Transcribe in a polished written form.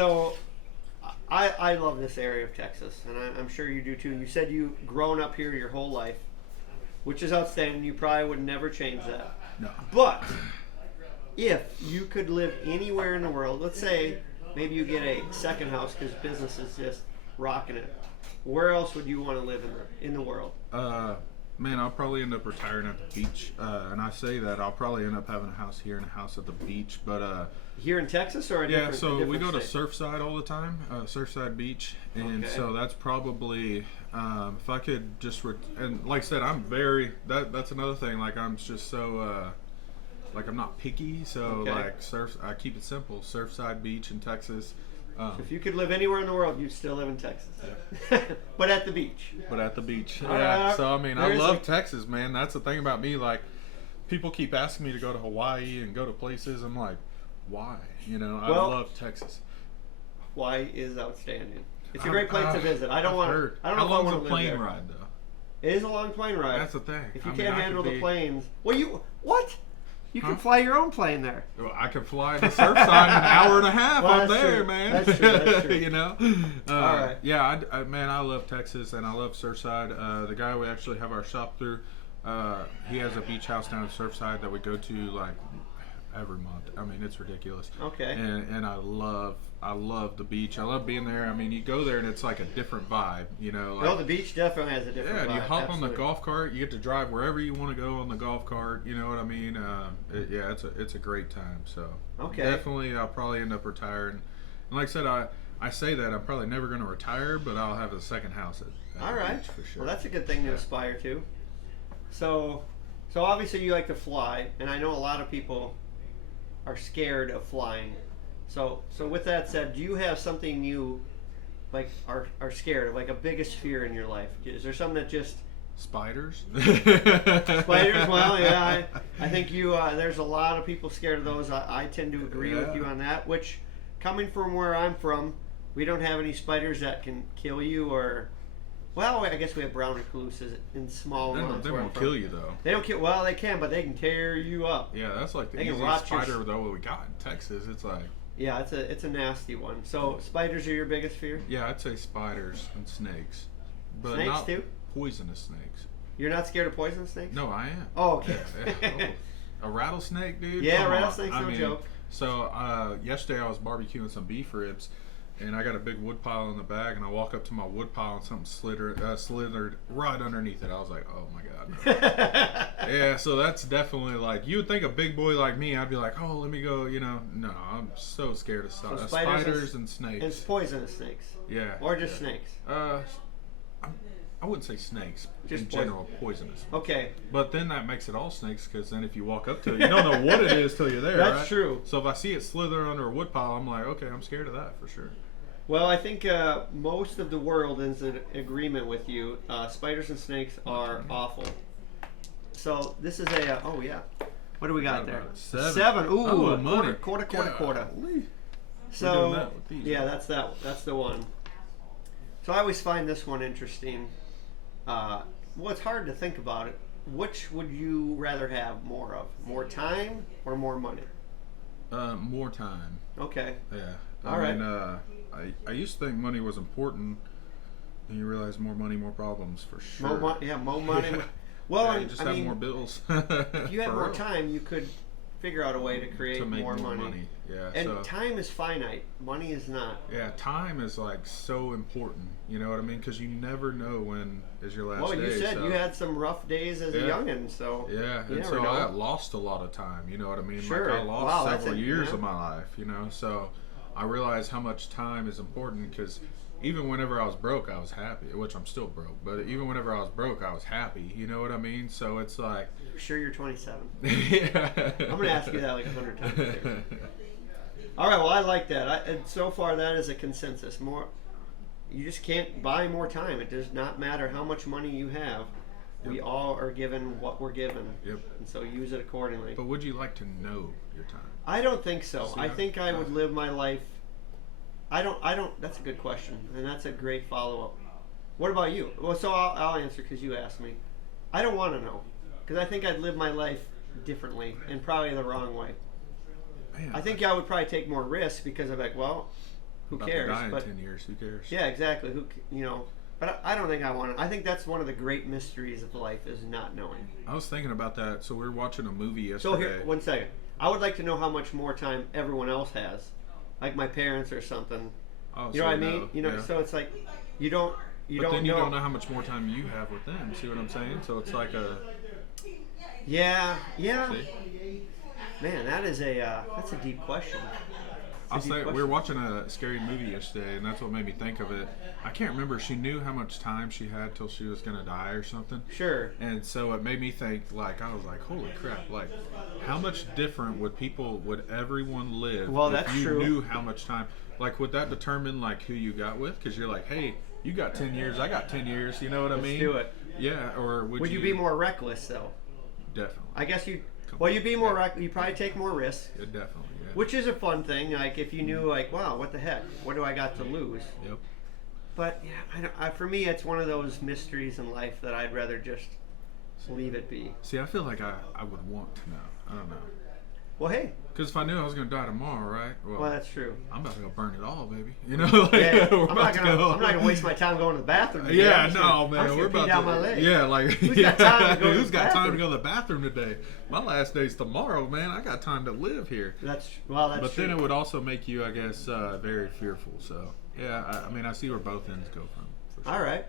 So I love this area of Texas, and I'm sure you do too. You said you've grown up here your whole life, which is outstanding. You probably would never change that. No. But if you could live anywhere in the world, let's say maybe you get a second house because business is just rocking it. Where else would you want to live in the world? Man, I'll probably end up retiring at the beach, and I say that I'll probably end up having a house here and a house at the beach. But here in Texas or yeah, so we go to state? Surfside all the time, Surfside Beach, and Okay. so that's probably if I could just and like I said, I'm very that's another thing. Like I'm just so like I'm not picky, so Okay. like I keep it simple. Surfside Beach in Texas. If you could live anywhere in the world, you'd still live in Texas. But at the beach. But at the beach. All Yeah. right. So I mean, I There's love Texas, man. That's the thing about me. Like, people keep asking me to go to Hawaii and go to places. I'm like, why? You know, I Well, love Texas. Hawaii is outstanding. It's a great place to visit. I don't I've want. heard. I don't How know if I long's want a to live plane there. ride though? It is a long plane ride. That's the thing. If you I mean, can't I handle could the be- planes, well, what? You can Huh? fly your own plane there. Well, I could fly to Surfside in an hour and a half. Well, I'm that's there, true. man. That's true, that's true. You know. All right. Yeah, man, I love Texas and I love Surfside. The guy we actually have our shop through, he has a beach house down at Surfside that we go to like every month. I mean, it's ridiculous. Okay. And I love the beach. I love being there. I mean, you go there and it's like a different vibe. You know. Like, No, the beach definitely has a different yeah, vibe. and you hop on the Absolutely. golf cart. You get to drive wherever you want to go on the golf cart. You know what I mean? Yeah, it's a great time. So Okay. definitely, I'll probably end up retiring. And like I said, I say that I'm probably never going to retire, but I'll have a second house at All the right. beach for sure. Well, that's a good thing to aspire to. So obviously you like to fly, and I know a lot of people are scared of flying. So with that said, do you have something you like are scared of, like a biggest fear in your life? Is there something that just Spiders. spiders? Well, yeah, I think you. There's a lot of people scared of those. I tend to agree with Yeah. you on that. Which, coming from where I'm from, we don't have any spiders that can kill you or. Well, I guess we have brown recluses in small amounts. They where I'm won't from. kill you though. They don't kill. Well, they can, but they can tear you up. Yeah, that's like the They can easiest rot your spider though we got in Texas. It's like, Yeah, it's a nasty one. So spiders are your biggest fear? yeah, I'd say spiders and snakes, but Snakes not too? poisonous snakes. You're not scared of poisonous snakes? No, I am. Oh, okay. Yeah. Oh, a rattlesnake, dude. Yeah, Come on. rattlesnake's I no mean, joke. So yesterday I was barbecuing some beef ribs, and I got a big wood pile in the bag, and I walk up to my wood pile, and something slithered right underneath it. I was like, oh my god. No. Yeah, so that's definitely like, you would think a big boy like me, I'd be like, oh, let me go, you know. No, I'm so scared of So spiders and snakes. It's poisonous snakes. Yeah. Or just snakes. I wouldn't say snakes Just in general, poisonous. Okay. But then that makes it all snakes, because then if you walk up to it, you don't know what it is till you're there. That's right? true. So if I see it slither under a wood pile, I'm like, okay, I'm scared of that for sure. Well, I think most of the world is in agreement with you. Spiders and snakes are awful. So this is a oh yeah. What do we got there? Seven. Ooh, Oh, a money. quarter. Golly. So doing that with these, yeah, right? that's the one. So I always find this one interesting. Well, it's hard to think about it. Which would you rather have more of? More time or more money? More time. Okay. Yeah. All I right. mean, I used to think money was important, and you realize more money, more problems for sure. More money. Well, Yeah, you just I have mean, more bills. if you had For more real. time, you could figure out a way to create to make more money. Yeah. And so, time is finite. Money is not. yeah, time is like so important. You know what I mean? Because you never know when is your last Well, day. you said so. you had some rough days as a Yeah. youngin', so Yeah, you and never so know. I lost a lot of time. You know what I mean? Sure. Like I lost Wow, that's several a- years yeah. of my life. You know, so I realized how much time is important, because even whenever I was broke, I was happy. Which I'm still broke, but even whenever I was broke, I was happy. You know what I mean? So it's like, Sure, you're 27. yeah. I'm gonna ask you that like 100 times. Here. All right. Well, I like that. And so far, that is a consensus. More, you just can't buy more time. It does not matter how much money you have. We Yep. all are given what we're given, Yep. and so use it accordingly. But would you like to know your time? I don't think so. See, I think I would live my life. I don't. That's a good question, and that's a great follow up. What about you? Well, so I'll answer because you asked me. I don't want to know, because I think I'd live my life differently and probably the wrong way. Man, I think I would probably take more risks because I'm like, well, who About cares? to die in But 10 years. Who cares? yeah, exactly. But I don't think I want to. I think that's one of the great mysteries of life is not knowing. I was thinking about that. So we were watching a movie yesterday. So here, 1 second. I would like to know how much more time everyone else has, like my parents or something. Oh, You know what I mean? yeah. So it's like you don't. But then you don't know how much more time you have with them. See what I'm saying? So it's like a. Yeah. See? Man, that's a deep question. I was saying, we were watching a scary movie yesterday, and that's what made me think of it. I can't remember. She knew how much time she had till she was gonna die or something. Sure. And so it made me think. Like I was like, holy crap! Like, how much different would everyone live? Well, if that's you true. knew how much time? Like, would that determine like who you got with? Because you're like, hey, you got 10 years, I got 10 years. You know what I mean? Let's do it. Yeah. Or Would you be more reckless though? Definitely. I guess you. Well, you'd be more reckless. You probably take more risks. Yeah, definitely. Yeah. Which is a fun thing. Like if you knew, like, wow, what the heck? What do I got to lose? Yep. But yeah, for me, it's one of those mysteries in life that I'd rather just leave it be. See, I feel like I would want to know. I don't know. Well, hey. Because if I knew I was going to die tomorrow, right? Well, that's true. I'm about to go burn it all, baby. You know, like, Yeah, we're I'm about not to go. gonna waste my time going to the bathroom. Today. Yeah, I'm just no, gonna, man. I'm just We're gonna pee about down to. my leg. Yeah, like Who's got time to go to who's the got time to bathroom? go to the bathroom today? My last day's tomorrow, man. I got time to live here. That's But true. then it would also make you, I guess, very fearful. So yeah, I mean, I see where both ends go from. For sure. All right.